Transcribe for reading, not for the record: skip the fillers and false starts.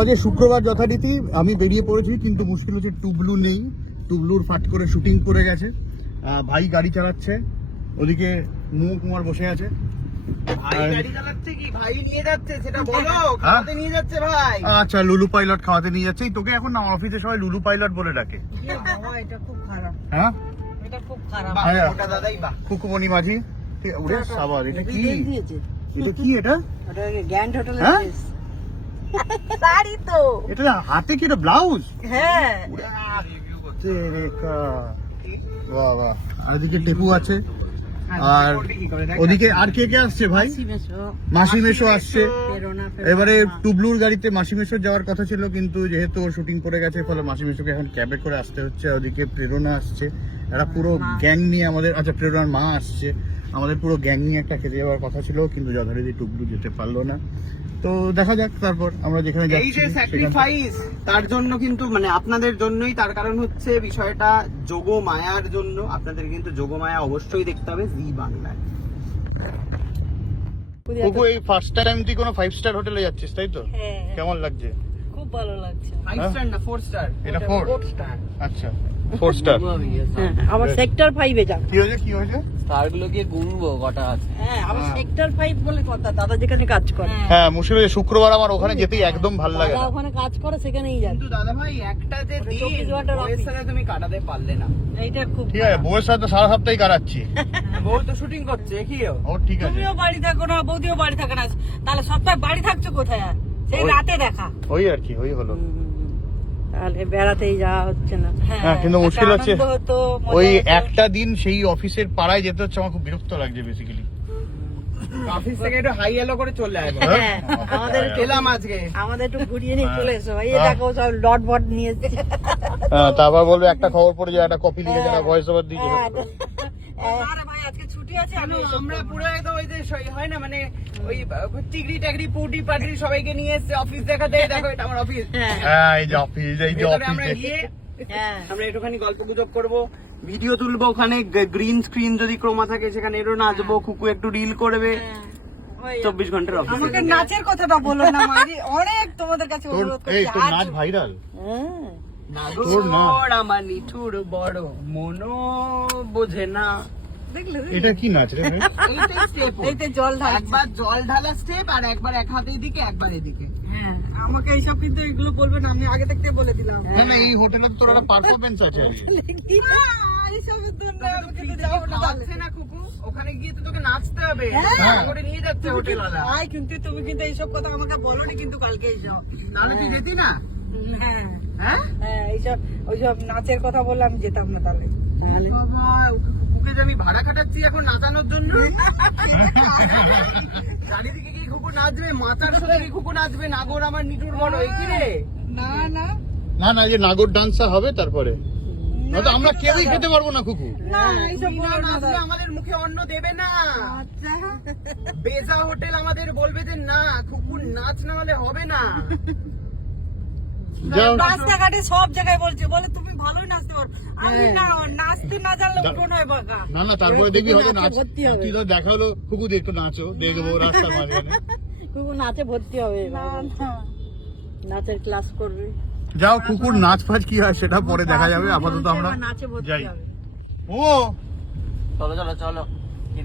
আজ শুক্রবার যথারীতি আমি বেরিয়ে পড়েছি, কিন্তু মুশকিল হচ্ছে টুবলু নেই। টুবলুর ফাট করে শুটিং করে গেছে। ভাই গাড়ি চালাচ্ছে, ওদিকে মুমু কুমার বসে আছে। ভাই গাড়ি চালাচ্ছে কি ভাই নিয়ে যাচ্ছে সেটা বলো? খাওয়াতে নিয়ে যাচ্ছে ভাই। আচ্ছা, লুলু পাইলট খাওয়াতে নিয়ে যাচ্ছে। তোকে এখন না অফিসে সবাই লুলু পাইলট বলে ডাকে। এটা খুব খারাপ, হ্যাঁ এটা খুব খারাপ। ওটা দাদাই বাহ। খুকুমণি মাঝি, ওরে সাবাস, এটা কি? এটা কি? এটা ওটা গ্র্যান্ড হোটেলের হ্যাঁ? ড্রেস। শাড়ি তো। এটা হাতে কি? এটা ব্লাউজ? হ্যাঁ। বাহ বাহ। আর এদিকে টেপু আছে, আর ওদিকে আর কে কে আসছে ভাই? মাসি মেশো আসছে। এবারে টুবলুর গাড়িতে মাসি মেশো যাওয়ার কথা ছিল, কিন্তু যেহেতু ওর শুটিং করে গেছে ফলে মাসি মেশোকে এখন ক্যাবে করে আসতে হচ্ছে। ওদিকে প্রেরণা আসছে, এরা পুরো গ্যাং নিয়ে আমাদের, আচ্ছা প্রেরণার মা আসছে, আমাদের পুরো গ্যাং নিয়ে একটা খেতে যাওয়ার কথা ছিল, কিন্তু যথারীতি টুবলু যেতে পারলো না। তো দেখা যাক তারপর আমরা যেখানে এই যাচ্ছি যে স্যাক্রিফাইস তার জন্য কিন্তু মানে আপনাদের জন্যই, তার কারণ হচ্ছে বিষয়টা যোগমায়ার জন্য। আপনাদের কিন্তু যোগমায়া অবশ্যই দেখতে হবে জি বাংলায়। কুকু, এই ফার্স্ট টাইম তুই কোনো 5 স্টার হোটেলে যাচ্ছিস তাই তো? হ্যাঁ, কেমন লাগছে? খুব ভালো লাগছে। 5 স্টার না 4 স্টার। এটা 4 স্টার। আচ্ছা 4 স্টার। আবার সেক্টর 5 এ যান। কি হয়েছে কি হয়েছে? স্টার গুলো গিয়ে গুনবো কটা আছে। হ্যাঁ, আবার সেক্টর 5 বলে কথা, দাদা যেখানে কাজ করে। হ্যাঁ, মুশকিল হয়েছে শুক্রবার আমার ওখানে যেতেই একদম ভালো লাগে দাদা না। ওখানে কাজ করে, সেখানেই যান। কিন্তু দাদা ভাই একটা যে ওটা দিন 24 ঘন্টার বউয়ের অফিস। সাথে তুমি কাটাতে পারলে না। এইটা খুব ঠিক আছে, বউয়ের সাথে সারা সপ্তাহে কাটাচ্ছি। বউ তো শুটিং করছে কি ও ঠিক আছে, তুমিও বাড়ি থাকো না, বৌদিও বাড়ি থাকে না, তাহলে সপ্তাহে বাড়ি থাকছো কোথায়? আর সেই ওই- রাতে দেখা। ওই আর কি, ওই হলো। তাহলে বেড়াতেই যাওয়া হচ্ছে না। হ্যাঁ, কিন্তু মুশকিল হচ্ছে আনন্দ হতো, মজা ওই হতো। একটা দিন সেই অফিসের পাড়ায় যেতে হচ্ছে, আমার খুব বিরক্ত লাগছে বেসিক্যালি। অফিস থেকে একটু হাই এলো করে চলে আসবো। হ্যাঁ, আমাদের একটু- এলাম আজকে। আমাদের একটু ঘুরিয়ে নিয়ে হ্যাঁ। চলে এসো। এই হ্যাঁ। দেখো সব ডট বট নিয়ে এসেছে। হ্যাঁ, তারপর বলবে একটা খবর পড়ে যায়, একটা কপি লিখে যারা ভয়েস ওভার দিয়েছে। আরে ভাই আজকে ছুটি আছে, আমি আমরা পুরো একদম ওই যে হয় না মানে ওই টিগরি টাগরি পুটি পাটি সবাইকে নিয়ে এসেছে অফিস দেখাতে। দেখো এটা আমার অফিস। হ্যাঁ, এই যে অফিস, এই যে ভেতরে আমরা অফিস। গিয়ে হ্যাঁ, আমরা একটুখানি গল্প গুজব করবো, ভিডিও তুলবো, ওখানে গ্রিন স্ক্রিন যদি ক্রোমা থাকে সেখানে এরও নাচবো, খুকু একটু রিল করবে। ওই 24 ঘন্টার অফিস। আমাকে নাচের কথাটা বলো না মারি, অনেক তোমাদের কাছে তোর অনুরোধ এই করছি। তোর আজ নাচ ভাইরাল। হ্যাঁ, তোর না। নাগর আমার নিঠুর বড় মনো বোঝে না। দেখলে এটা কি নাচ রে ভাই? এইটাই স্টেপ। এইতে জল ঢালছে। একবার জল ঢালা স্টেপ আর একবার এক হাতে এদিকে একবার এদিকে। হ্যাঁ, আমাকে এইসব কিন্তু এগুলো বলবে না, আমি আগে থেকে বলে দিলাম। না না, এই হোটেলে তোর একটা পারফরম্যান্স আছে আজকে। এইসবের জন্য তোকে তো আমাকে ফ্রিতে যাবো কেউ না। খাওয়াচ্ছে না খুকু, ওখানে গিয়ে তো তোকে নাচতে হবে। হ্যাঁ। করে নিয়ে যাচ্ছে হোটেলওয়ালা। আয়, কিন্তু তুমি কিন্তু এইসব কথা আমাকে বলোনি কিন্তু কালকে এইসব। তাহলে তুই যেতি না? হ্যাঁ, হ্যাঁ হ্যাঁ, এইসব ওইসব নাচের কথা বললে আমি যেতাম না তাহলে। বাবা, কুকুকে যে আমি ভাড়া খাটাচ্ছি এখন নাচানোর জন্য। চারিদিকে কি কুকুর নাচবে, মাথার সাথে কি কুকুর নাচবে, নাগর আমার নিটুর বড়, এই কি রে? না না না না, এই যে নাগর ডান্সটা হবে তারপরে, নয়তো আমরা কেউই খেতে পারবো না কুকু। না, এইসব তুই না বলো না নাচলে দাদা। আমাদের মুখে অন্ন দেবে না। আচ্ছা, বেজা হোটেল আমাদের বলবে যে না কুকুর নাচ না হলে হবে না। যাও। রাস্তাঘাটে সব জায়গায় বলছে, বলে তুমি ভালোই নাচতে পারো। আমি না, নাচতে না জানলে উঠো নয় বাঁকা। না না, তারপরে দেখবি হয়তো নাচে নাচ, ভর্তি হবে। তুই তো দেখা হলো কুকু দিয়ে একটু নাচো, দেখবো রাস্তার মাঝখানে। তুমি নাচে ভর্তি হবে, নাচের ক্লাস করবে। যাও, কুকুর নাচ ফাচ কি হয় সেটা পরে দেখা যাবে, আপাতত আমরা নাচে ভর্তি যাই। হবে। ও চলো চলো চলো।